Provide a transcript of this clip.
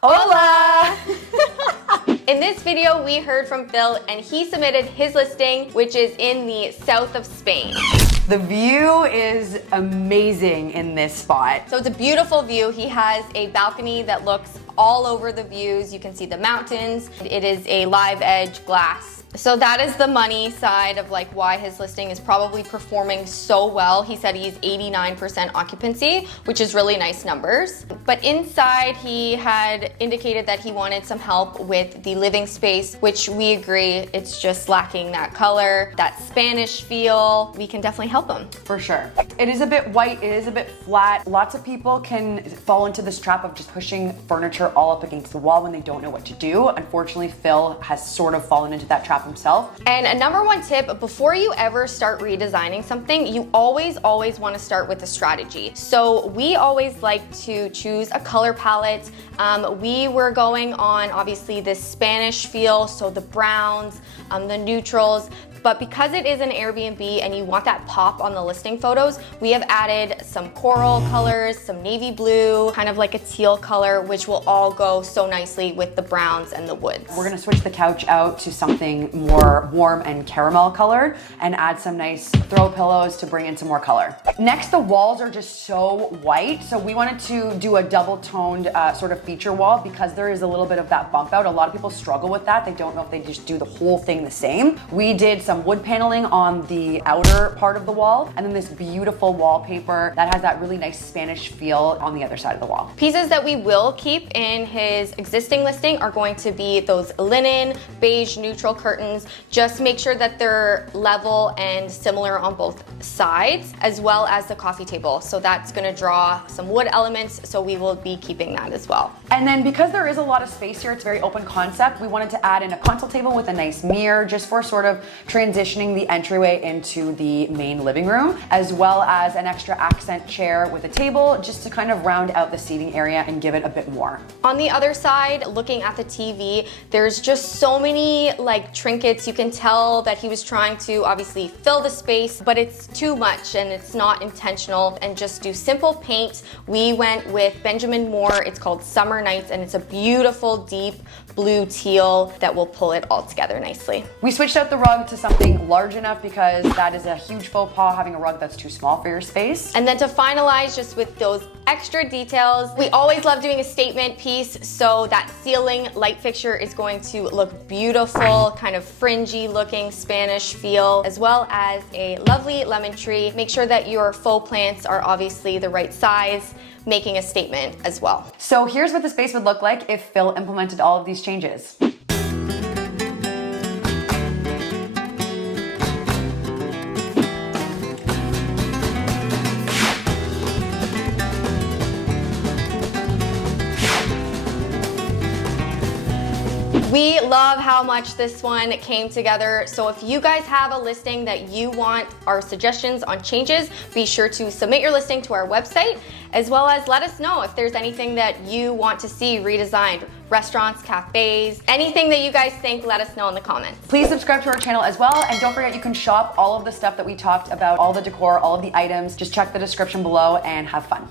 Hola! In this video, we heard from Phil and he submitted his listing, which is in the south of Spain. The view is amazing in this spot. So it's a beautiful view. He has a balcony that looks all over the views. You can see the mountains. It is a live edge glass. So that is the money side of like why his listing is probably performing so well. He said he's 89% occupancy, which is really nice numbers. But inside he had indicated that he wanted some help with the living space, which we agree, it's just lacking that color, that Spanish feel. We can definitely help him. For sure. It is a bit white, it is a bit flat. Lots of people can fall into this trap of just pushing furniture all up against the wall when they don't know what to do. Unfortunately, Phil has sort of fallen into that trap himself. And a number one tip, before you ever start redesigning something, you always want to start with a strategy. So we always like to choose a color palette. We were going on obviously this Spanish feel, so the browns, the neutrals, but because it is an Airbnb and you want that pop on the listing photos, we have added some coral colors, some navy blue, kind of like a teal color, which will all go so nicely with the browns and the woods. We're gonna switch the couch out to something more warm and caramel colored and add some nice throw pillows to bring in some more color. Next, the walls are just so white, so we wanted to do a double-toned sort of feature wall because there is a little bit of that bump out. A lot of people struggle with that. They don't know if they just do the whole thing the same. We did some wood paneling on the outer part of the wall, and then this beautiful wallpaper that has that really nice Spanish feel on the other side of the wall. Pieces that we will keep in his existing listing are going to be those linen, beige, neutral curtains. Just make sure that they're level and similar on both sides, as well as the coffee table. So that's gonna draw some wood elements, so we will be keeping that as well. And then because there is a lot of space here, it's a very open concept, we wanted to add in a console table with a nice mirror just for sort of transitioning the entryway into the main living room, as well as an extra accent chair with a table just to kind of round out the seating area and give it a bit more. On the other side, looking at the TV, there's just so many like trinkets. You can tell that he was trying to obviously fill the space, but it's too much and it's not intentional, and just do simple paint. We went with Benjamin Moore. It's called Summer Nights, and it's a beautiful deep blue teal that will pull it all together nicely. We switched out the rug to something large enough because that is a huge faux pas, having a rug that's too small for your space. And then to finalize just with those extra details, we always love doing a statement piece, so that ceiling light fixture is going to look beautiful, kind of fringy looking Spanish feel, as well as a lovely lemon tree. Make sure that your faux plants are obviously the right size, making a statement as well. So here's what the space would look like if Phil implemented all of these changes. We love how much this one came together. So if you guys have a listing that you want our suggestions on changes, be sure to submit your listing to our website, as well as let us know if there's anything that you want to see redesigned. Restaurants, cafes, anything that you guys think, let us know in the comments. Please subscribe to our channel as well, and don't forget you can shop all of the stuff that we talked about, all the decor, all of the items. Just check the description below and have fun.